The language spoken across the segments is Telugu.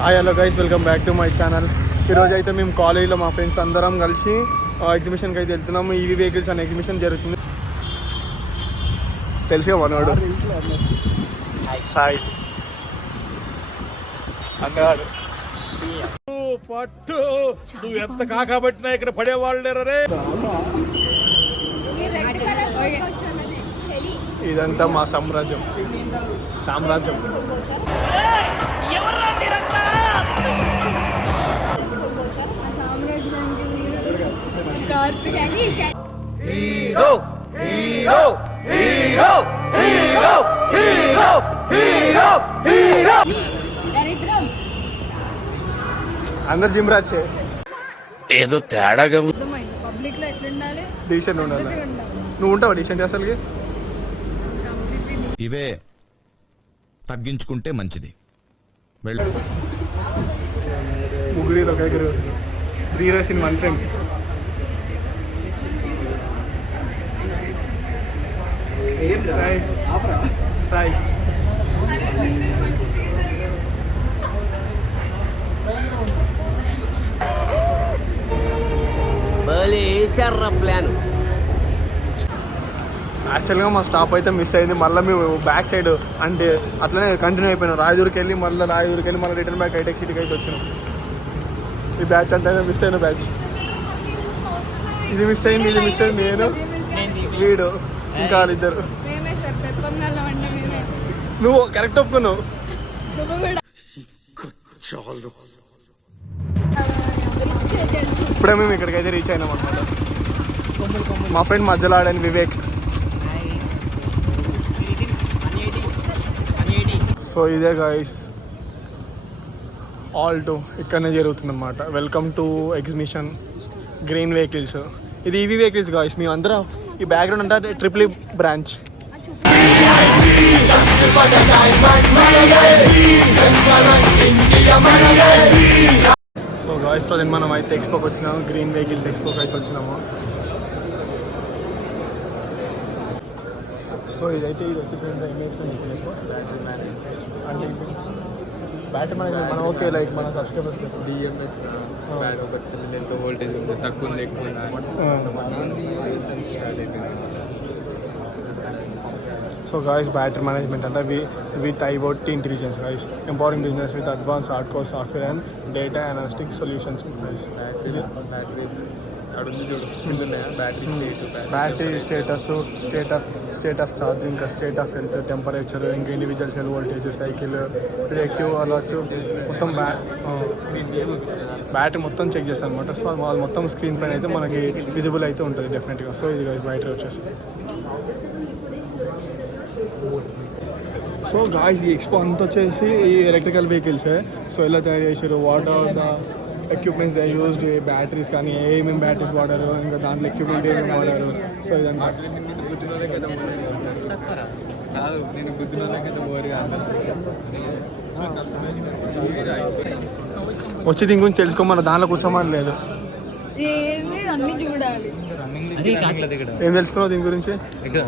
Hi hello guys, welcome back to my channel. ఈరోజు అయితే మేము కాలేజీలో మా ఫ్రెండ్స్ అందరం కలిసి ఎగ్జిబిషన్కి అయితే వెళ్తున్నాము. ఈవీ వెహికల్స్ అనే ఎగ్జిబిషన్ జరుగుతుంది. తెలుసుగా మనవాడు సాయి అన్నాడు. పట్టు నువ్వు ఎంత కాకబట్టినా ఇక్కడ పడేవాళ్ళు లేరే. ఇదంతా మా సామ్రాజ్యం. Hero hero hero hero hero hero hero. అందరు జిమ్రాజే. ఏదో తేడాగా పబ్లిక్ లో ఎట్లుండాలి, డీసెంట్ ఉండాలి. నువ్వు ఉంటావా డీసెంట్ అసలుకి? ఇవే తగ్గించుకుంటే మంచిది. ముగ్గురు ఒక దగ్గర 3 years in 1 frame. Sai plan. యాక్చువల్గా మా స్టాప్ అయితే మిస్ అయింది. మళ్ళీ మేము బ్యాక్ సైడ్ అంటే అట్లనే కంటిన్యూ అయిపోయినాం. రాయదూరుకి వెళ్ళి మళ్ళీ రిటర్న్ బ్యాక్ హైటెక్ సిటీకి అయితే వచ్చినాం. ఈ బ్యాచ్ అంటే మిస్ అయిన బ్యాచ్. ఇది మిస్ అయింది నేను, వీడు, ఇంకా వాళ్ళిద్దరు. నువ్వు కరెక్ట్ ఒప్పుకున్నావు. ఇప్పుడే మేము ఇక్కడికైతే రీచ్ అయినాం అనమాట. మా ఫ్రెండ్ మధ్యలో ఆడని వివేక్. సో ఇదే గైస్ ఆల్ టు ఇక్కడనే జరుగుతుంది అనమాట. Welcome to exhibition green vehicles. ఇది ఈవీ వెహికల్స్ గాయస్. మేము అందరం ఈ బ్యాక్గ్రౌండ్ అంతా triple branch. So guys present మనం అయితే ఎక్స్పోకి వచ్చినాము. గ్రీన్ వెహికల్స్ ఎక్స్పోకి అయితే వచ్చినాము. సో ఇదైతే ఇది వచ్చేసి బ్యాటరీ మేనేజ్మెంట్ మనం ఓకే లైక్ మన సబ్స్క్రైబర్స్ డిఎంఎస్ ఒక ఎంత వోల్టేజ్ ఉంది, తక్కువ ఉంది, ఎక్కువ సో గాయస్ బ్యాటరీ మేనేజ్మెంట్ అంటే with IoT intelligence guys, empowering business with advance hardcore software and data analytics solutions guys. Battery status, state of charging, state of health, temperature, ఇంకా individual cell voltage, cycle, predictive alerts, మొత్తం బ్యాటరీ మొత్తం చెక్ చేస్తాను అనమాట. సో అది మొత్తం స్క్రీన్ పైన అయితే మనకి విజిబుల్ అయితే ఉంటుంది డెఫినెట్గా. సో ఇది బ్యాటరీ వచ్చేసి. సో గాయస్ ఈ ఎక్స్పో అంతా వచ్చేసి ఈ ఎలక్ట్రికల్ వెహికల్సే. సో ఎలా తయారు చేశారు, what are the equipments they used, batteries కానీ ఏమేమి బ్యాటరీస్ వాడారు, ఇంకా దాంట్లో ఎక్విప్మెంట్ ఏమేమి వాడారు. సో ఇదంతా వచ్చి దీని గురించి తెలుసుకోమని దాంట్లో కూర్చోమని లేదు. అన్ని చూడాలి. ఏం తెలుసుకున్నావు దీని గురించి? ఇది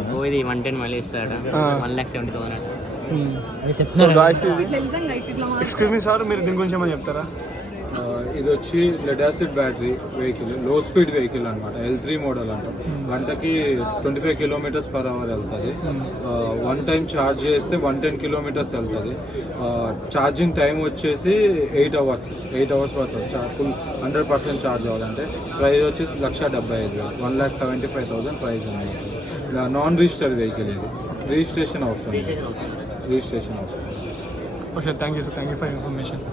110 మైలేజ్ ఇస్తాడు, 1,70,000. ఎక్స్క్యూజ్ మీ సార్, మీరు దీని గురించి ఏమని చెప్తారా? ఇది వచ్చి లెడ్ యాసిడ్ బ్యాటరీ వెహికల్, లో స్పీడ్ వెహికల్ అనమాట. L3 మోడల్ అంటాం. గంటకి 25 km/h వెళ్తుంది. 1 టైం ఛార్జ్ చేస్తే 110 km వెళ్తుంది. ఛార్జింగ్ టైం వచ్చేసి 8 hours పడుతుంది. ఫుల్ 100% ఛార్జ్ అవ్వాలంటే. ప్రైస్ వచ్చేసి 1,75,000, 1,75,000 ప్రైస్ అనమాట. నాన్ రిజిస్టర్డ్ వెహికల్ ఇది. రిజిస్ట్రేషన్ అవసరం. Okay, thank you sir, thank you for information.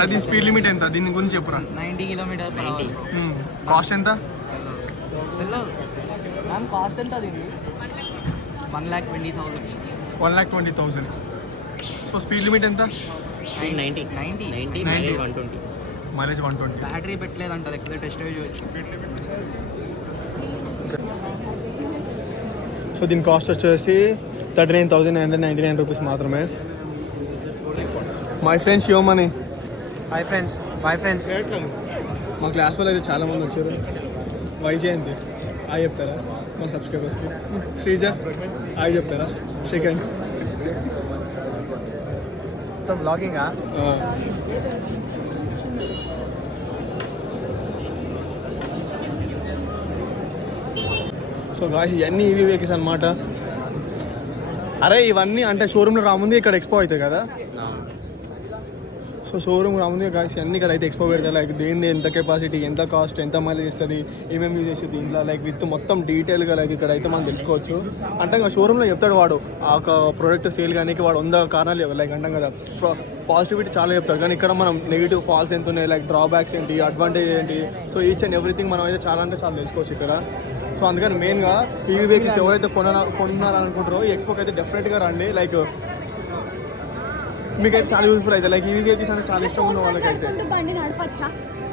అది స్పీడ్ లిమిట్ ఎంత, దీని గురించి చెప్పురా. 90 km/h. కాస్ట్ ఎంత? కాస్ట్ ఎంత దీన్ని? 1,20,000. 1,20,000. సో స్పీడ్ లిమిట్ ఎంత? 90 మైలేజ్ 120. బ్యాటరీ పెట్టలేదంట, లేకపోతే టెస్ట్ చేయవచ్చు. సో దీని కాస్ట్ వచ్చేసి 39,999 రూపీస్ మాత్రమే. మై ఫ్రెండ్స్ యోమని. Hi friends. మా క్లాస్ వాళ్ళు అయితే చాలామంది వచ్చారు. వైజయంతి హాయ్ చెప్తారా మన సబ్స్క్రైబర్స్కి? శ్రీజ హాయ్ చెప్తారా? సెకండ్ మొత్తం బ్లాగింగా? సో గాయ్స్ ఇవన్నీ ఈవీ వెహికల్స్ అనమాట. అరే ఇవన్నీ అంటే షోరూమ్లో రాముంది ఇక్కడ ఎక్స్పో అవుతాయి కదా. సో షోరూమ్ రాముంది గాయ్స్ అన్ని ఇక్కడ అయితే ఎక్స్పో పెడతాయి. లైక్ దేనిది ఎంత కెపాసిటీ, ఎంత కాస్ట్, ఎంత మైలేజ్ ఇస్తుంది, ఏమేమి యూజ్ చేసేది దీంట్లో లైక్ విత్ మొత్తం డీటెయిల్గా లైక్ ఇక్కడ అయితే మనం తెలుసుకోవచ్చు. అంటే ఇంకా షోరూంలో చెప్తాడు వాడు ఆ ఒక ప్రోడక్ట్ సేల్ కానీ వాడు 100 కారణాలు లైక్ అంటాం కదా పాజిటివిటీ చాలా చెప్తాడు. కానీ ఇక్కడ మనం నెగిటివ్ ఫాల్స్ ఎంత ఉన్నాయి, లైక్ డ్రాబ్యాక్స్ ఏంటి, అడ్వాంటేజ్ ఏంటి, సో ఈచ్ అండ్ ఎవ్రీథింగ్ మనం అయితే చాలా అంటే చాలా తెలుసుకోవచ్చు ఇక్కడ. సో అందుకని మెయిన్గా ఈవీ వెహికల్స్ ఎవరైతే కొనాలనుకుంటారో ఈ ఎక్స్పోకి అయితే డెఫినెట్గా రండి. లైక్ మీకైతే చాలా యూస్ఫుల్ అయితే లైక్ ఈవీ వెహికల్స్ అంటే చాలా ఇష్టం ఉన్న వాళ్ళకైతే. బండి నడపచ్చా?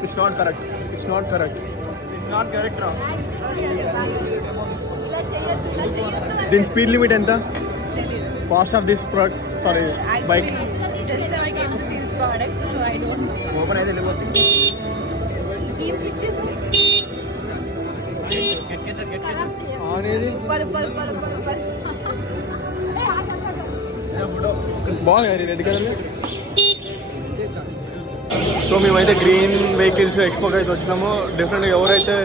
It's not correct. దీని స్పీడ్ లిమిట్ ఎంత? Cost of this product sorry bike open అయితే వెళ్ళిపోతుంది. అనేది బాగుంది రెడ్ కలర్. సో మేమైతే గ్రీన్ వెహికల్స్ ఎక్స్పోకి అయితే వచ్చినాము. డెఫినెట్గా ఎవరైతే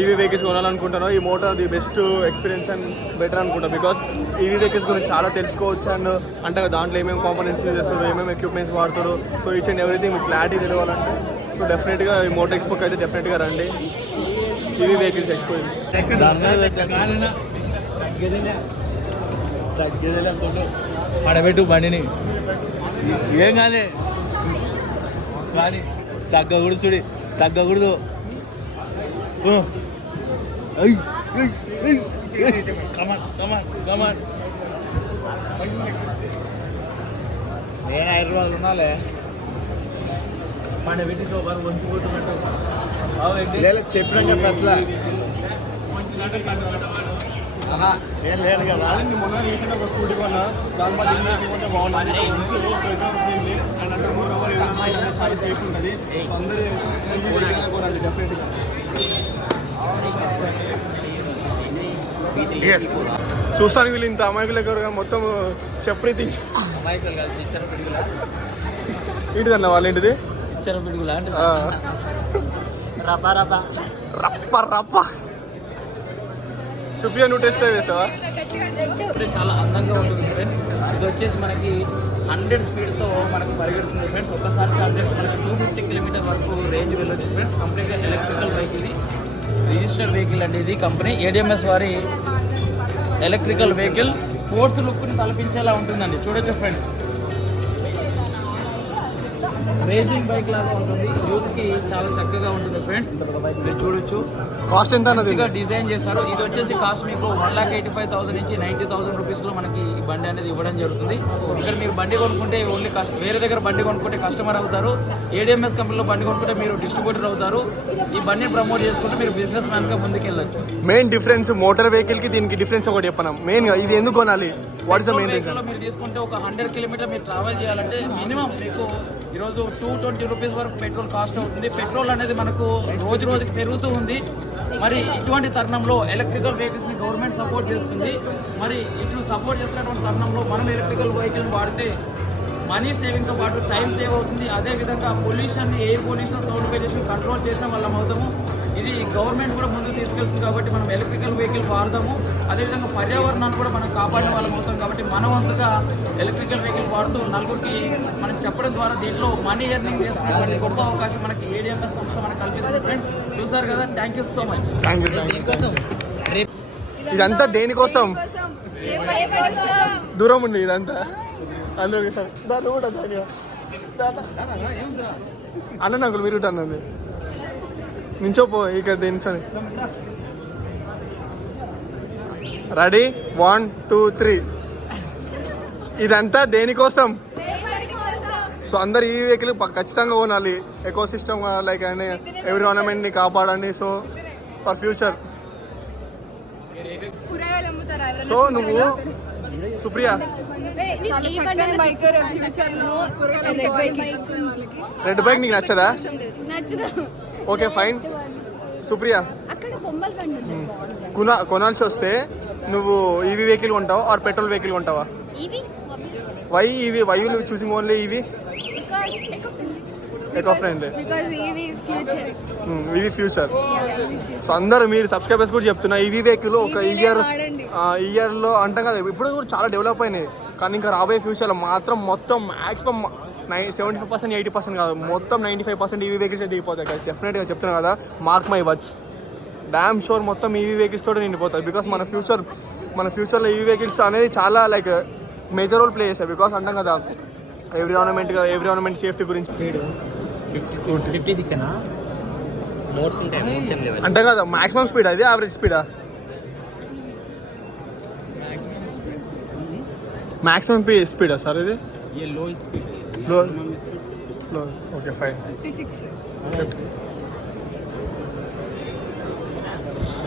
ఈవీ వెహికల్స్ కొనాలనుకుంటారో ఈ moto the best experience and better అనుకుంటా. బికాస్ ఈవీ వెహికల్స్ గురించి చాలా తెలుసుకోవచ్చు అండ్ అంటే దాంట్లో ఏమేమి కాంపోనెంట్స్ యూజ్ చేస్తారు, ఏమేమి ఎక్విప్మెంట్స్ వాడతారు, సో ఈచ్ అండ్ ఎవ్రీథింగ్ మీకు క్లారిటీ తెలియాలంటే సో డెఫినెట్గా ఈ మోటో ఎక్స్పోకి అయితే డెఫినెట్గా రండి. ఈవీ వెహికల్స్ ఎక్స్పో పడబెట్టు బండిని, ఏం కాలే కానీ తగ్గకూడదు, చూడి తగ్గకూడదు. నేను 5 రోజులు ఉన్నాలే పడబెట్టి సోపాలు వంచుకుంటున్నట్టు చెప్పినాక పెట్ల ఏం లేదు కదా. మొన్న రీసెంట్ ఒక స్కూటీ కొన్నా, దాని వల్ల కొంటే బాగుంటుంది అండ్ అంటే 3 hours చాలా సేఫ్ ఉంటుంది. అందరూ కొనండి డెఫినెట్గా. చూస్తాను వీళ్ళు ఇంత అమాయకులు ఎక్కరు మొత్తం చెప్పి ఏంటిదన్న వాళ్ళు ఏంటిది రప్ప రప్ప. సుప్రియ నువ్వు టెస్ట్ చేస్తావా? చాలా అందంగా ఉంటుంది ఫ్రెండ్స్. ఇది వచ్చేసి మనకి 100 స్పీడ్తో మనకి పరిగెడుతుంది ఫ్రెండ్స్. ఒక్కసారి చార్జ్ చేస్తే మనకి 250 కిలోమీటర్ వరకు రేంజ్ వెళ్ళొచ్చు ఫ్రెండ్స్. కంప్లీట్గా ఎలక్ట్రికల్ వెహికల్, ఇది రిజిస్టర్డ్ వెహికల్ అండి. ఇది కంపెనీ ADMS వారి ఎలక్ట్రికల్ వెహికల్. స్పోర్ట్స్ లుక్ని తలపించేలా ఉంటుందండి, చూడొచ్చు ఫ్రెండ్స్. రేసింగ్ బైక్ లాగా ఉంటుంది, యూత్కి చాలా చక్కగా ఉంటుంది ఫ్రెండ్స్. మీరు చూడొచ్చు కాస్ట్ ఎంత మంచిగా డిజైన్ చేశారు. ఇది వచ్చేసి కాస్ట్ మీకు 1,85,000 నుంచి 90,000 రూపీస్లో మనకి ఈ బండి అనేది ఇవ్వడం జరుగుతుంది. ఇక్కడ మీరు బండి కొనుక్కుంటే ఓన్లీ వేరే దగ్గర బండి కొనుక్కుంటే కస్టమర్ అవుతారు. ADMS కంపెనీలో బండి కొనుక్కుంటే మీరు డిస్ట్రిబ్యూటర్ అవుతారు. ఈ బండిని ప్రమోట్ చేసుకుంటే మీరు బిజినెస్ మ్యాన్గా ముందుకెళ్ళచ్చు. మెయిన్ డిఫరెన్స్ మోటార్ వెహికల్ కి దీనికి డిఫరెన్స్ ఒకటి చెప్పను. మెయిన్ ఇది ఎందుకు కొనాలి, what is the main reason? మీరు తీసుకుంటే ఒక 100 కిలోమీటర్ మీరు ట్రావెల్ చేయాలంటే మినిమం మీకు ఈరోజు 220 రూపీస్ వరకు పెట్రోల్ కాస్ట్ అవుతుంది. పెట్రోల్ అనేది మనకు రోజు రోజుకి పెరుగుతూ ఉంది. మరి ఇటువంటి తరుణంలో ఎలక్ట్రికల్ వెహికల్స్ని గవర్నమెంట్ సపోర్ట్ చేస్తుంది. మరి ఇట్లు సపోర్ట్ చేస్తున్నటువంటి తరుణంలో మనం ఎలక్ట్రికల్ వెహికల్ వాడితే మనీ సేవింగ్తో పాటు టైం సేవ్ అవుతుంది. అదేవిధంగా పొల్యూషన్ని, air pollution, sound pollution control చేసిన వాళ్ళం అవుతాము. ఇది గవర్నమెంట్ కూడా ముందుకు తీసుకెళ్తుంది కాబట్టి మనం ఎలక్ట్రికల్ వెహికల్ వాడదాము. అదేవిధంగా పర్యావరణాన్ని కూడా మనం కాపాడిన వాళ్ళం అవుతాం కాబట్టి మనం వంతుగా ఎలక్ట్రికల్ వెహికల్ వాడుతూ నలుగురికి మనం చెప్పడం ద్వారా దీంట్లో మనీ ఎర్నింగ్ చేసుకునే గొప్ప అవకాశం మనకి ADMS సంస్థ మనకు కల్పిస్తుంది ఫ్రెండ్స్. చూసారు కదా, థ్యాంక్ యూ సో మచ్. దీనికోసం ఇదంతా దేనికోసం? దూరం ఉండి ఇదంతా అందరూ సార్ దాన్ని కూడా అన్న నాకు మీరు అన్నది నించోపో ఇక్కడ నించోని. రెడీ 1 2 3. ఇదంతా దేనికోసం? సో అందరు ఈ వెహికల్ ఖచ్చితంగా కొనాలి. ఎకో సిస్టమ్ లైక్ అని ఎన్విరాన్మెంట్ని కాపాడండి. So for future. సో నువ్వు సుప్రియ రెడ్ బైక్ నీకు నచ్చదా? Okay fine. సుప్రియ అక్కడ బొమ్మల బండి ఉంది బాగుంది. కొనాల్సి వస్తే నువ్వు ఈవీ వెహికల్ కొంటావా ఆర్ పెట్రోల్ వెహికల్ కొంటావా? ఇవి obviously. Why EV why you choosing only EV? Because eco-friendly. Eco-friendly. Because EV is future. EV future. Yeah, EV is future. So అందరు మీరు సబ్స్క్రైబర్స్ కూడా చెప్తున్నా ఈవీ వెహికల్ ఒక EV నే ఇయర్ వాడండి. ఇయర్లో అంటాం కదా, ఇప్పుడు కూడా చాలా డెవలప్ అయినాయి. కానీ ఇంకా రాబోయే ఫ్యూచర్లో మాత్రం మొత్తం మ్యాక్సిమం 75% 80% కాదు, మొత్తం 95% ఈవీ వెహికల్స్ దిగిపోతాయి కదా. డెఫినెట్గా చెప్తున్నా కదా, mark my words. Damn sure మొత్తం ఈవీ వెహికల్స్ తోటి నిండిపోతాయి. బికాస్ మన ఫ్యూచర్లో ఈవీ వెహికల్స్ అనేది చాలా లైక్ మేజర్ రోల్ ప్లే చేస్తాయి. బికాస్ అంటాం కదా ఎన్విరాన్మెంట్ సేఫ్టీ గురించి 56 అన్నా మోడ్స్ ఉంటాయి, మోడ్స్ ఏం లేవు. అంటే కదా మాక్సిమం స్పీడ్ అది యావరేజ్ స్పీడా? మాక్సిమం స్పీడా సార్ ఇది? లో ఓకే ఫైన్. 56.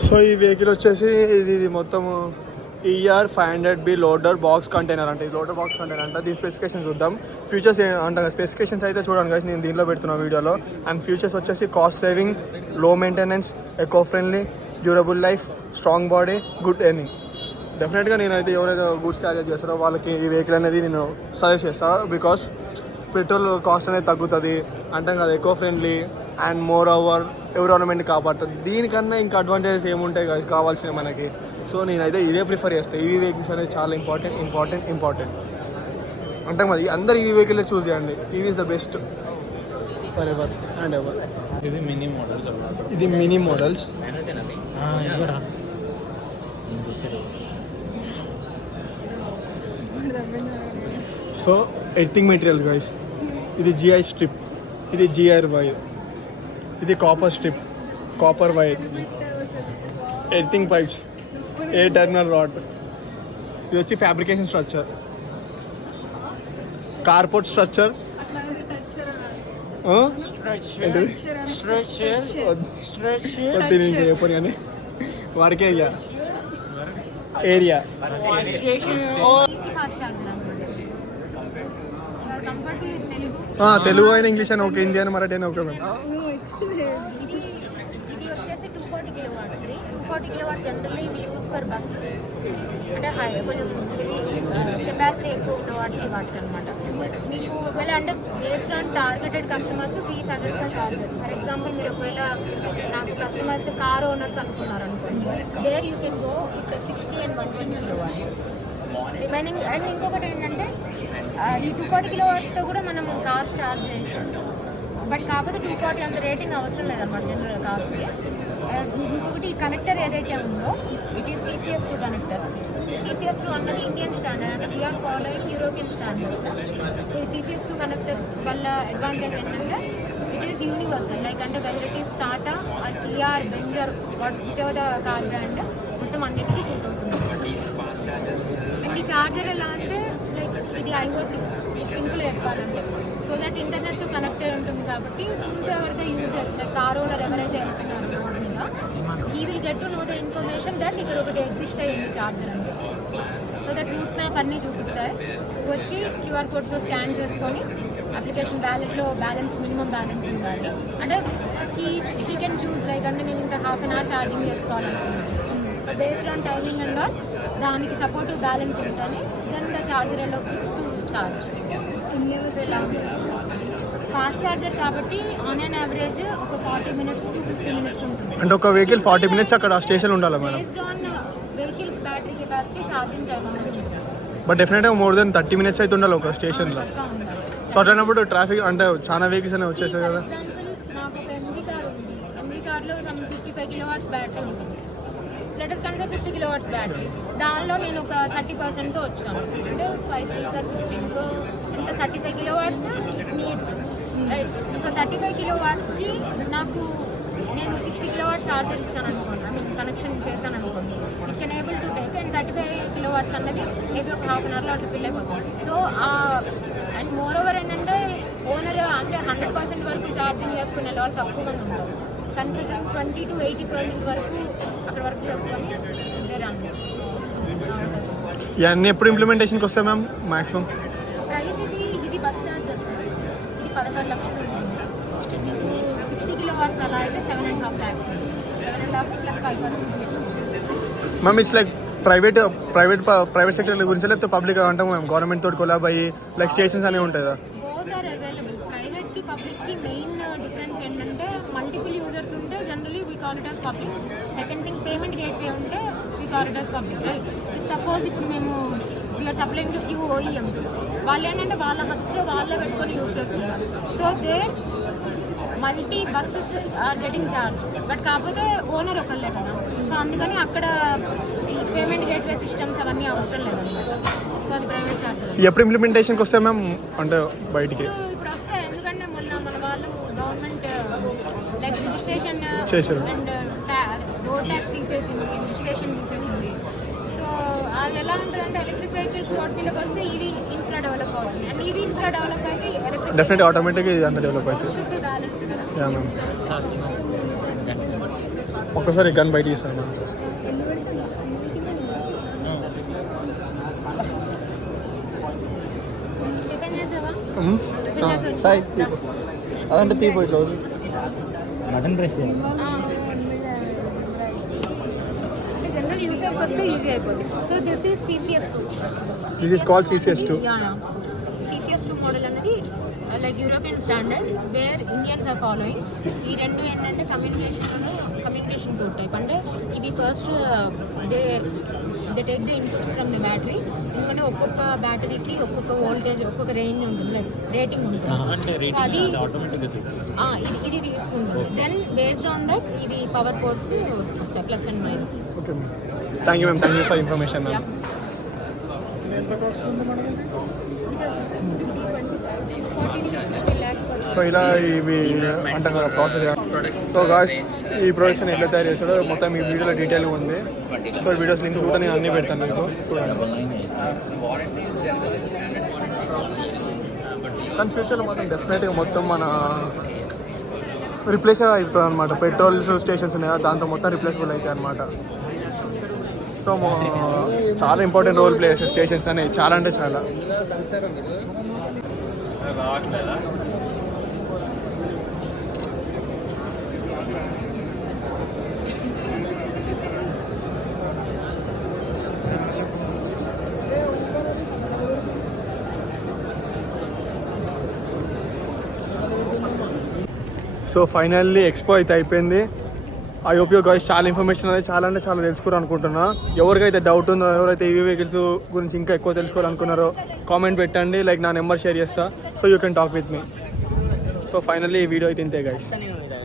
సో ఈ వెహికల్ వచ్చేసి ఇది మొత్తం ER 500B loader box container అంటే, ఇది లోడర్ బాక్స్ కంటైనర్ అంటే. దీని స్పెసిఫికేషన్స్ చూద్దాం. ఫ్యూచర్స్ అంటే స్పెసిఫికేషన్స్ అయితే చూడండి guys, నేను దీనిలో పెడుతున్నా వీడియోలో. అండ్ ఫ్యూచర్స్ వచ్చేసి కాస్ట్ సేవింగ్, లో maintenance, eco friendly, durable life, strong body, good earning. డెఫినెట్గా నేనైతే ఎవరైతే గూడ్స్ క్యారీ చేస్తారో వాళ్ళకి ఈ వెహికల్ అనేది నేను సజెస్ట్ చేస్తాను. బికాస్ పెట్రోల్ కాస్ట్ అనేది తగ్గుతుంది అంటాం కదా, eco friendly and more over environment కాపాడుతుంది. దీనికన్నా ఇంకా అడ్వాంటేజెస్ ఏముంటాయి guys కావాల్సినవి మనకి. సో నేనైతే ఇదే ప్రిఫర్ చేస్తాను. ఈవీ వెహికల్స్ అనేది చాలా ఇంపార్టెంట్ అంటాం కదా. అందరు ఈవీ వెహికల్ చూస్ చేయండి. EV is the best for ever and ever. ఇది మినీ మోడల్. ఇది mini models. So earthing material guys, ఇది GI స్ట్రిప్, ఇది GR వైర్, ఇది copper strip, copper wire, earthing pipes, ఏ టర్నల్ రాడ్, ఇది వచ్చి ఫ్యాబ్రికేషన్ స్ట్రక్చర్, కార్పోర్ట్ స్ట్రక్చర్, చెప్పని కానీ వారికి ఏరియా తెలుగు అయినా ఇంగ్లీష్ అయినా ఓకే, హిందీ అయినా మరాఠీ అయినా ఓకే మ్యామ్. ఇది వచ్చేసి 240 కిలోవాట్స్. 240 కిలోవాట్స్ జనరల్లీ ఇవి యూస్ ఫర్ బస్, అంటే హై కొంచెం కెపాసిటీ ఎక్కువ ఉన్న వాటికి అనమాట. మీకు ఒకవేళ అంటే based on targeted customers we suggest the charger. For example మీరు ఒకవేళ నాకు కస్టమర్స్ కార్ ఓనర్స్ అనుకున్నారు అనుకోండి, there you can go with 60 and 120 kilowatts remaining. And ఇంకొకటి ఏంటంటే ఈ 240 కిలోవాట్స్తో కూడా మనం కార్స్ ఛార్జ్ చేయొచ్చు. బట్ కాకపోతే 240 అంత రేటింగ్ అవసరం లేదన్నమాట జనరల్ కార్స్కి. ఇంకొకటి ఈ కనెక్టర్ ఏదైతే ఉందో it is CCS2 connector. CCS2 అన్నది ఇండియన్ స్టాండర్డ్, అంటే we're following European standards. So ఈ CCS2 కనెక్టర్ వల్ల అడ్వాంటేజ్ ఏంటంటే ఇట్ ఈస్ యూనివర్సల్. లైక్ అంటే whether it is Tata or Kia, Benz, which ever the car brand, మొత్తం అన్నిటికీ సూట్ అవుతుంది. అండ్ ఈ చార్జర్ ఎలా అంటే లైక్ ఇది IoT సింపుల్ చెప్పాలంటే, సో దట్ ఇంటర్నెట్తో కనెక్ట్ అయి ఉంటుంది కాబట్టి ఎవరైతే యూజర్ లైక్ కార్ ఓనర్ ఎవరైతే వెళ్తున్నారో రోడ్ మీద, he will get to know the information that ఇక్కడ ఒకటి ఎగ్జిస్ట్ అయ్యింది చార్జర్ అని చెప్పి. సో దట్ రూట్ మ్యాప్ అన్నీ చూపిస్తాయి. వచ్చి QR కోడ్తో స్కాన్ చేసుకొని అప్లికేషన్ వ్యాలెట్లో బ్యాలెన్స్, మినిమం బ్యాలెన్స్ ఉండాలి. అంటే హీ కెన్ చూస్ లైక్ అంటే నేను ఇంకా ½ an hour ఛార్జింగ్ చేసుకోవాలనుకున్నాను, based on timing and all దానికి సపోర్టివ్ బ్యాలెన్స్ ఉంటుంది. దెన్ ద చార్జర్ ఎలా వస్తుంది ఛార్జ్. ఫాస్ట్ ఛార్జర్ కాబట్టి ఆన్ అన్ యావరేజ్ ఒక 40 minutes to 50 minutes ఉంటుంది. అంటే ఒక వెహికల్ 40 minutes అక్కడ స్టేషన్ ఉండాలి madam. Based on vehicles battery capacity charging time అనేది ఉంటుంది. బట్ డెఫినెట్గా మోర్ దెన్ 30 minutes అయితే ఉండాలి ఒక స్టేషన్లో. పక్కా ఉండాలి. సో అట్లయినప్పుడు ట్రాఫిక్ అంటే చాలా వెహికల్స్ అనేవి వచ్చేసాయి కదా. ఫర్ ఎగ్జాంపుల్ నాకు ఒక MG కార్ ఉంది. MG కార్లో 55 కిలోవాట్స్ బ్యాటరీ ఉంటుంది. లెటెస్ట్ కన్సర్ 50 కిలోవాట్స్ బ్యాటరీ. దానిలో నేను ఒక 30%తో వచ్చాను, అంటే 5 3 or 15. సో ఎంత 35 kilowatts it needs right. So 35 కిలోవాట్స్కి నాకు నేను 60 కిలోవాట్స్ ఛార్జర్ ఇచ్చాను అనుకోండి, ఐ మీన్ కనెక్షన్ చేశాను అనుకోండి, it can able to take. And 35 kilowatts అన్నది మేబీ ఒక ½ an hourలో అట్లా ఫిల్ అయిపోతుంది. సో అండ్ మోర్ ఓవర్ ఏంటంటే ఓనర్ అంటే 100% వరకు ఛార్జింగ్ చేసుకునే వాళ్ళు తక్కువ మంది ఉంటారు. కన్సిడరింగ్ 20 to 80% వరకు అక్కడ వర్క్ చేసుకొని వేరే అన్నారు. ఇవన్నీ ఎప్పుడు ఇంప్లిమెంటేషన్కి వస్తాయి మ్యామ్ మ్యాక్సిమం? ప్రైస్ ఇది బస్ ఛార్జెస్, ఇది 16 లక్షలు ఉంటుంది. 60 కిలోవాట్స్ అలా అయితే 7.5 lakhs. plus 5%. Ma'am it's like private sector గురించి లేకపోతే పబ్లిక్ అంటాము మేము గవర్నమెంట్ తోటి కొలాబ్ అయ్యి లైక్ స్టేషన్స్ అనేవి ఉంటాయి కదా. Both are available. ప్రైవేట్కి పబ్లిక్కి మెయిన్ డిఫరెన్స్ ఏంటంటే మల్టిపుల్ యూజర్స్ ఉంటే generally we call it as public. Second thing payment gateway ఉంటే we call it as public. Right, suppose ఇప్పుడు మేము we're supplying to few OEMs. వాళ్ళు ఏంటంటే వాళ్ళ హబ్స్లో వాళ్ళే పెట్టుకొని యూజ్ చేసుకుంటారు. So there multi buses are getting charge. But కాకపోతే ఓనర్ ఒకళ్ళే కదా, సో అందుకని అక్కడ ఈ పేమెంట్ గేట్వే సిస్టమ్స్ అవన్నీ అవసరం లేదన్నమాట. సో అది ప్రైవేట్ చార్జ్. ఎప్పుడు ఇంప్లిమెంటేషన్కి వస్తే మ్యామ్ అంటే బయటికి ఇప్పుడు వస్తాయి, ఎందుకంటే మొన్న మన వాళ్ళు గవర్నమెంట్ లైక్ రిజిస్ట్రేషన్ చేశారు. అండ్ రోడ్ ట్యాక్స్ తీసేసింది, రిజిస్ట్రేషన్ తీసేసింది. సో అది ఎలా ఉంటుందంటే ఎలక్ట్రిక్ వెహికల్స్ రోడ్ మీదకి వస్తే ఈవీ ఇన్ఫ్రా డెవలప్ అవుతుంది. అండ్ ఈవీ ఇన్ఫ్రా డెవలప్ అయితే ఎలక్ట్రిక్ డెఫినెట్గా ఆటోమేటిక్గా ఇది అంతా డెవలప్ అవుతుంది. బ్యాలెన్స్ కదా. Yeah ma'am. ఒక్కసారి గన్ బయటికి ఇస్తాను మ్యామ్. టిఫిన్ చేసావా? సాయి అదంటే తీపోయి రోజు మటన్ ప్రెస్ అంటే జనరల్ యూసేజ్కి వస్తే ఈజీ అయిపోతుంది. So this is CCS2. This is called CCS2. CCS2 model అనేది it's like European standard where Indians are following. ఈ రెండు ఏంటంటే కమ్యూనికేషన్ టూల్ టైప్. అంటే ఇవి first they take the inputs from the battery. ఎందుకంటే ఒక్కొక్క బ్యాటరీకి ఒక్కొక్క వోల్టేజ్ ఒక్కొక్క రేంజ్ ఉంటుంది, లైక్ రేటింగ్ ఉంటుంది. సో అది ఇది తీసుకుంటుంది. దెన్ బేస్డ్ ఆన్ దట్ ఇవి పవర్ పోర్ట్స్ వస్తాయి, plus and minus. Okay ma'am, thank you ma'am, thank you for information ma'am. So ఇలా ఇవి అంటాం కదా ప్రాసెస్. సో గాయ్స్ ఈ ప్రొడక్ట్స్ ఎట్లా తయారు చేస్తాడో మొత్తం ఈ వీడియోలో డీటెయిల్గా ఉంది. సో వీడియోస్ లింక్స్ కూడా నేను అన్నీ పెడతాను మీకు చూడండి. కానీ ఫ్యూచర్లో మొత్తం డెఫినెట్గా మొత్తం మన రిప్లేస్ అవుతుంది అనమాట. పెట్రోల్ స్టేషన్స్ ఉన్నాయి దాంతో మొత్తం రిప్లేసబుల్ అవుతాయి అనమాట. సో చాలా ఇంపార్టెంట్ రోల్ ప్లే చేసే స్టేషన్స్ అనేవి చాలా అంటే చాలా. సో ఫైనల్లీ ఎక్స్పో అయితే అయిపోయింది. ఐ హోప్ యూ గైస్ చాలా ఇన్ఫర్మేషన్ అనేది చాలా అంటే చాలా తెలుసుకోరు అనుకుంటున్నా. ఎవరికైతే డౌట్ ఉందో, ఎవరైతే ఈవీ వెహికల్స్ గురించి ఇంకా ఎక్కువ తెలుసుకోవాలనుకున్నారో కామెంట్ పెట్టండి, లైక్ నా నెంబర్ షేర్ చేస్తా. So you can talk with me. So finally ఈ వీడియో అయితే ఇంతే గైస్.